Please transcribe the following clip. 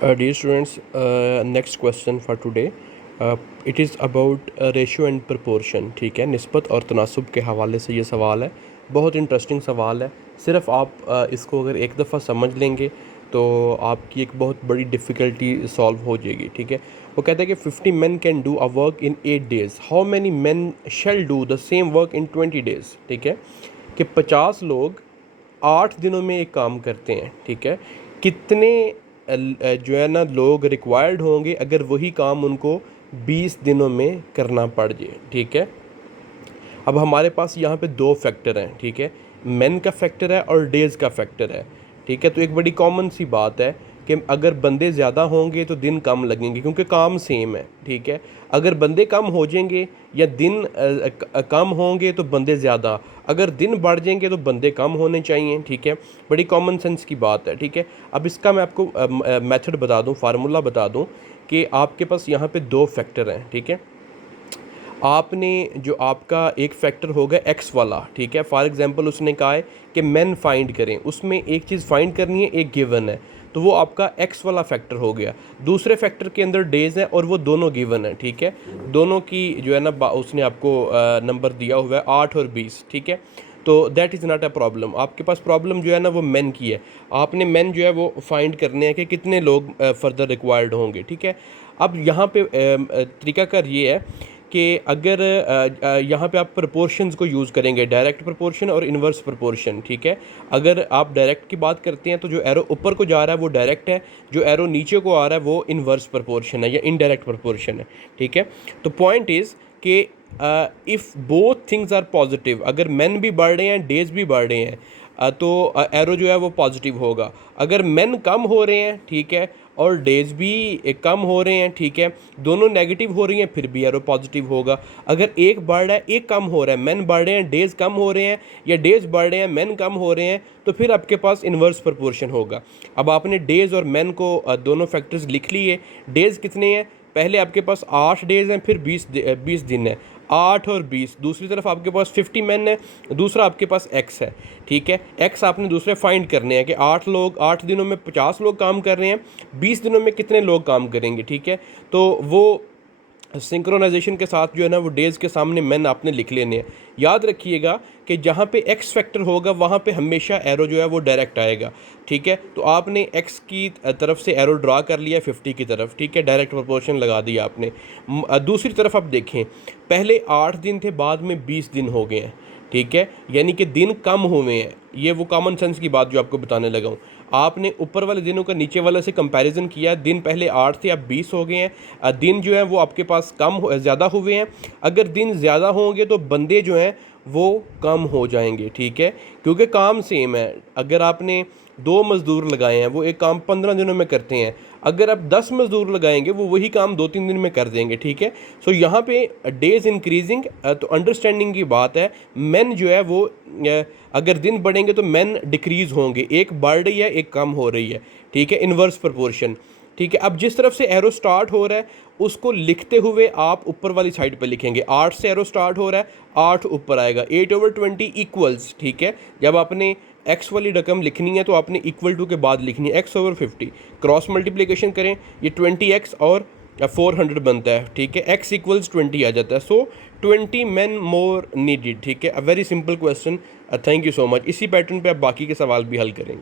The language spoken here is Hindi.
Dear students, next question for today. It is about ratio and proportion. ठीक है, निस्बत और तनासुब के हवाले से ये सवाल है. बहुत इंटरेस्टिंग सवाल है. सिर्फ आप इसको अगर एक दफ़ा समझ लेंगे तो आपकी एक बहुत बड़ी डिफ़िकल्टी सॉल्व हो जाएगी. ठीक है, वो कहता है कि 50 men can do a work in 8 days. How many men shall do the same work in 20 days? ठीक है, कि 50 लोग 8 दिनों में एक काम करते हैं. ठीक है, कितने जो है ना लोग रिक्वायर्ड होंगे अगर वही काम उनको 20 दिनों में करना पड़ जाए. ठीक है, अब हमारे पास यहाँ पे दो फैक्टर हैं. ठीक है, मेन का फैक्टर है और डेज़ का फैक्टर है. ठीक है, तो एक बड़ी कॉमन सी बात है कि अगर बंदे ज़्यादा होंगे तो दिन कम लगेंगे क्योंकि काम सेम है. ठीक है, अगर बंदे कम हो जाएंगे या दिन कम होंगे तो बंदे ज़्यादा, अगर दिन बढ़ जाएंगे तो बंदे कम होने चाहिए. ठीक है, बड़ी कॉमन सेंस की बात है. ठीक है, अब इसका मैं आपको मेथड बता दूं, फार्मूला बता दूं कि आपके पास यहाँ पे दो फैक्टर हैं. ठीक है, आपने जो आपका एक फैक्टर होगा एक्स वाला. ठीक है, फॉर एग्जांपल उसने कहा है कि मेन फाइंड करें, उसमें एक चीज़ फाइंड करनी है, एक गिवन है, तो वो आपका एक्स वाला फैक्टर हो गया. दूसरे फैक्टर के अंदर डेज़ हैं और वो दोनों गिवन है. ठीक है, दोनों की जो है ना उसने आपको नंबर दिया हुआ है 8 और 20. ठीक है, तो that is not a problem. आपके पास प्रॉब्लम जो है ना वो मेन की है. आपने मेन जो है वो फाइंड करने हैं कि कितने लोग फर्दर रिक्वायर्ड होंगे. ठीक है, अब यहाँ पे तरीकाकार ये है कि अगर यहाँ पे आप प्रपोर्शंस को यूज़ करेंगे, डायरेक्ट प्रपोर्शन और इन्वर्स प्रपोर्शन. ठीक है, अगर आप डायरेक्ट की बात करते हैं तो जो एरो ऊपर को जा रहा है वो डायरेक्ट है, जो एरो नीचे को आ रहा है वो इन्वर्स प्रपोर्शन है या इनडायरेक्ट प्रपोर्शन है. ठीक है, तो पॉइंट इज़ कि if both things are positive, अगर मेन भी बढ़ रहे हैं डेज भी बढ़ रहे हैं तो एरो जो है वो पॉजिटिव होगा. अगर मेन कम हो रहे हैं, ठीक है, और डेज भी कम हो रहे हैं, ठीक है, दोनों नेगेटिव हो रही हैं, फिर भी एरो पॉजिटिव होगा. अगर एक बढ़ रहा है एक कम हो रहा है, मेन बढ़ रहे हैं डेज कम हो रहे हैं, या डेज बढ़ रहे हैं मेन कम हो रहे हैं, तो फिर आपके पास इन्वर्स प्रोपोर्शन होगा. अब आपने डेज और मेन को दोनों फैक्टर्स लिख लिए. डेज कितने हैं, पहले आपके पास 8 डेज़ हैं, फिर 20 दिन है. 8 और 20, दूसरी तरफ आपके पास 50 मैन है, दूसरा आपके पास एक्स है. ठीक है, एक्स आपने दूसरे फाइंड करने हैं कि 8 दिनों में 50 लोग काम कर रहे हैं, 20 दिनों में कितने लोग काम करेंगे. ठीक है, तो वो सिंक्रोनाइजेशन के साथ जो है ना वो डेज़ के सामने मेन आपने लिख लेने हैं. याद रखिएगा कि जहाँ पे एक्स फैक्टर होगा वहाँ पे हमेशा एरो जो है वो डायरेक्ट आएगा. ठीक है, तो आपने एक्स की तरफ से एरो ड्रा कर लिया 50 की तरफ. ठीक है, डायरेक्ट प्रोपोर्शन लगा दिया आपने. दूसरी तरफ आप देखें, पहले 8 दिन थे, बाद में 20 दिन हो गए हैं. ठीक है, यानी कि दिन कम हुए हैं. ये वो कॉमन सेंस की बात जो आपको बताने लगा हूँ. आपने ऊपर वाले दिनों का नीचे वाले से कंपैरिजन किया, दिन पहले 8 थे अब 20 हो गए हैं. दिन जो है वो आपके पास ज़्यादा हुए हैं. अगर दिन ज़्यादा होंगे तो बंदे जो हैं वो कम हो जाएंगे. ठीक है, क्योंकि काम सेम है. अगर आपने 2 मज़दूर लगाए हैं, वो एक काम 15 दिनों में करते हैं. अगर आप 10 मज़दूर लगाएंगे वो वही काम 2-3 दिन में कर देंगे. ठीक है, सो यहाँ पे डेज़ इंक्रीजिंग, तो अंडरस्टैंडिंग की बात है. मेन जो है वो अगर दिन बढ़ेंगे तो मेन डिक्रीज़ होंगे, एक बढ़ रही है एक कम हो रही है. ठीक है, इन्वर्स प्रोपोर्शन. ठीक है, अब जिस तरफ से एरो स्टार्ट हो रहा है उसको लिखते हुए आप ऊपर वाली साइड पे लिखेंगे. 8 से एरो स्टार्ट हो रहा है, 8 ऊपर आएगा, 8/20 इक्वल्स. ठीक है, जब आपने एक्स वाली रकम लिखनी है तो आपने इक्वल टू के बाद लिखनी है x/50. क्रॉस मल्टीप्लिकेशन करें, ये 20x और 400 बनता है. ठीक है, x = 20 आ जाता है. सो 20 men मोर नीडेड. ठीक है, a very simple question. Thank you so much. इसी पैटर्न पे आप बाकी के सवाल भी हल करेंगे.